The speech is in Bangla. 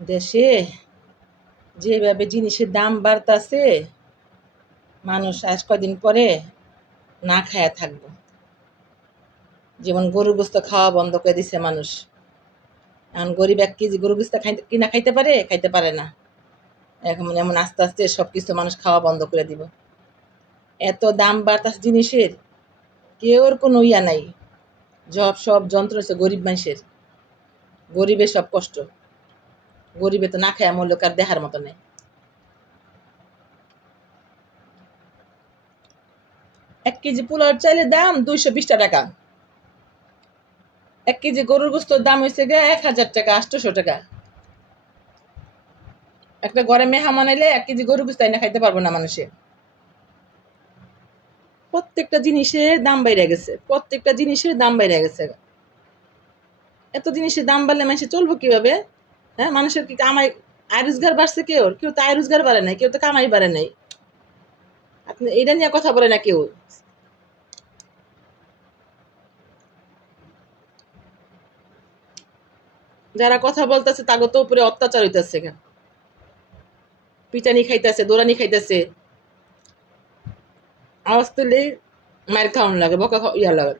দেশে যেভাবে জিনিসের দাম বাড়তাছে, মানুষ আজ কদিন পরে না খায়া থাকবো। যেমন গরুর গোস্ত খাওয়া বন্ধ করে দিছে মানুষ। এখন গরিব 1 কেজি গরুর গোস্ত কিনা খাইতে পারে? খাইতে পারে না। এখন এমন আস্তে আস্তে সবকিছু মানুষ খাওয়া বন্ধ করে দিব। এত দাম বাড়তাছে জিনিসের, কেউর কোনো ইয়া নাই। সব যন্ত্র হচ্ছে গরিব মানুষের। গরিবের সব কষ্ট। গরিবে তো না খায়া মরলেও কার দেহার মতো নেই। 1 কেজি পোলাওর চাইলের দাম 220 টাকা। 1 কেজি গরুর গোস্তর দাম হয়েছে গিয়ে 1000 টাকা, 800 টাকা। একটা ঘরে মেহমান এলে 1 কেজি গরুর গোস্ত এনে খাইতে পারবো না মানুষে। প্রত্যেকটা জিনিসের দাম বাইরে গেছে, প্রত্যেকটা জিনিসের দাম বাইরে গেছে। এত জিনিসের দাম বাড়লে মানুষে চলবো কিভাবে? হ্যাঁ, মানুষের কি কামাই আয় রোজগার বাড়ছে? কেউ তো আয় রোজগার বাড়ে নাই, কেউ তো কামাই বাড়ে নাই। আপনি এটা নিয়ে কথা বলে না কেউ। যারা কথা বলতেছে তাগো তো উপরে অত্যাচার হইতেছে, পিটানি খাইতেছে, দৌড়ানি খাইতেছে। আওয়াজ তুললেই মায়ের খাওয়ানো লাগে, বকা ইয়া লাগে।